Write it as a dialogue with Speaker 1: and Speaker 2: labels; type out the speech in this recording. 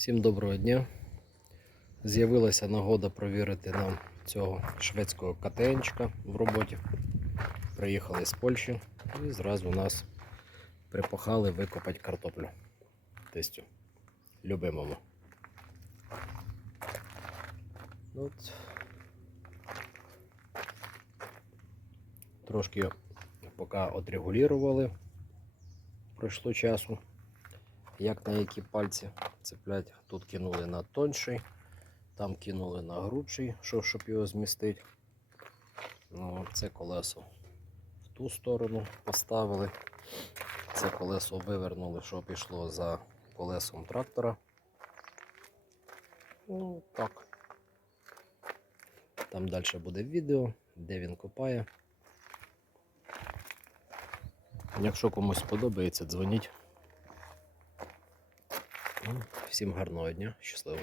Speaker 1: Всім доброго дня. З'явилася нагода провірити нам цього шведського КТНчика в роботі. Приїхали з Польщі і зразу нас припахали викопати картоплю. Тестю. Любимому. От. Трошки поки отрегулювали. Пройшло часу. Як на які пальці цеплять. Тут кинули на тонший, там кинули на грубший, щоб його змістити. Ну, це колесо в ту сторону поставили. Це колесо вивернули, що пішло за колесом трактора. Ну, так. Там далі буде відео, де він копає. Якщо комусь сподобається, дзвоніть. Всім гарного дня, щасливо.